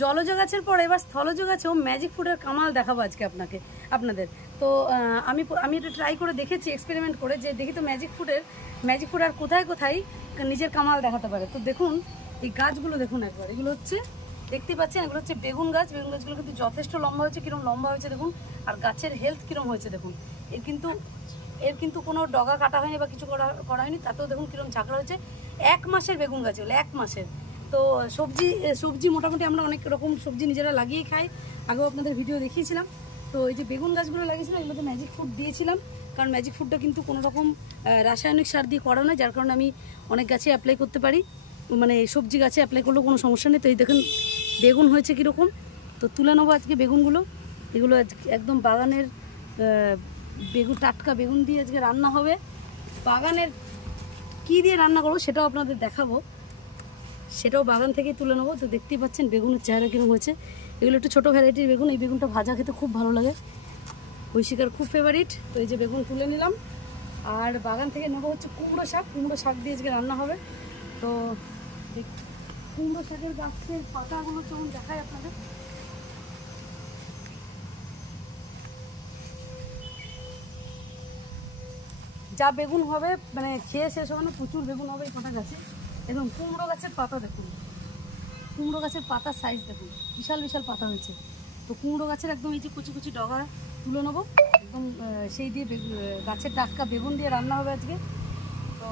জলজ গাছের পর এবার স্থলজ গাছেও ম্যাজিক ফুডের কামাল দেখাবো আজকে আপনাদের। তো আমি এটা ট্রাই করে দেখেছি, এক্সপেরিমেন্ট করে, যে দেখি তো ম্যাজিক ফুড আর কোথায় কোথায় নিজের কামাল দেখাতে পারে। তো দেখুন এই গাছগুলো দেখুন একবার, এগুলো হচ্ছে দেখতে পাচ্ছেন, এগুলো হচ্ছে বেগুন গাছগুলো কিন্তু যথেষ্ট লম্বা হয়েছে। কিরম লম্বা হয়েছে দেখুন, আর গাছের হেলথ কিরম হয়েছে দেখুন। এর কিন্তু কোনো ডগা কাটা হয়নি বা কিছু করা হয়নি, তাতেও দেখুন কিরম ঝাঁকড়া হয়েছে। 1 মাসের বেগুন গাছ, এগুলো 1 মাসের। তো সবজি মোটামুটি আমরা অনেক রকম সবজি নিজেরা লাগিয়ে খাই, আগেও আপনাদের ভিডিও দেখিয়েছিলাম। তো এই যে বেগুন গাছগুলো লাগিয়েছিলাম, এগুলোতে ম্যাজিক ফুড দিয়েছিলাম, কারণ ম্যাজিক ফুডটা কিন্তু কোনো রকম রাসায়নিক সার দিয়ে করা নয়, যার কারণে আমি অনেক গাছে অ্যাপ্লাই করতে পারি, মানে সবজি গাছে অ্যাপ্লাই করলেও কোনো সমস্যা নেই। তো এই দেখুন বেগুন হয়েছে কীরকম। তো তুলে নেবো আজকে বেগুনগুলো। এগুলো একদম বাগানের বেগুন, টাটকা বেগুন দিয়ে আজকে রান্না হবে। বাগানের কী দিয়ে রান্না করবো সেটাও আপনাদের দেখাবো, সেটাও বাগান থেকে তুলে নেবো। তো দেখতেই পাচ্ছেন বেগুনের চেহারা কীরকম হয়েছে। এগুলো একটু ছোটো ভ্যারাইটির বেগুন, এই বেগুনটা ভাজা খেতে খুব ভালো লাগে, ঐশিকার খুব ফেভারিট। তো এই যে বেগুন তুলে নিলাম। আর বাগান থেকে নেবো হচ্ছে কুমড়ো শাক দিয়ে আজকে রান্না হবে। তো কুমড়ো শাকের গাছের পাতাগুলো যখন দেখায় আপনাদের, যা বেগুন হবে মানে খেয়ে শেষ হবে না, প্রচুর বেগুন হবে এই কটা গাছে। এবং কুমড়ো গাছের পাতা দেখুন, কুমড়ো গাছের পাতার সাইজ দেখুন, বিশাল বিশাল পাতা হয়েছে। তো কুমড়ো গাছের একদম এই যে কুচি কুচি ডগা তুলে নেবো, একদম সেই দিয়ে গাছের টাটকা বেগুন দিয়ে রান্না হবে আজকে। তো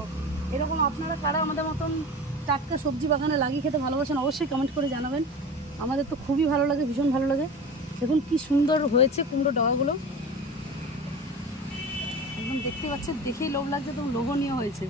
এরকম আপনারা কারা আমাদের মতন টাটকা সবজি বাগানে লাগিয়ে খেতে ভালোবাসেন অবশ্যই কমেন্ট করে জানাবেন। আমাদের তো খুবই ভালো লাগে, ভীষণ ভালো লাগে। দেখুন কি সুন্দর হয়েছে কুমড়ো ডগাগুলো, একদম দেখতে পাচ্ছেন, দেখেই লোভ লাগছে, তো লোভনীয় হয়েছে।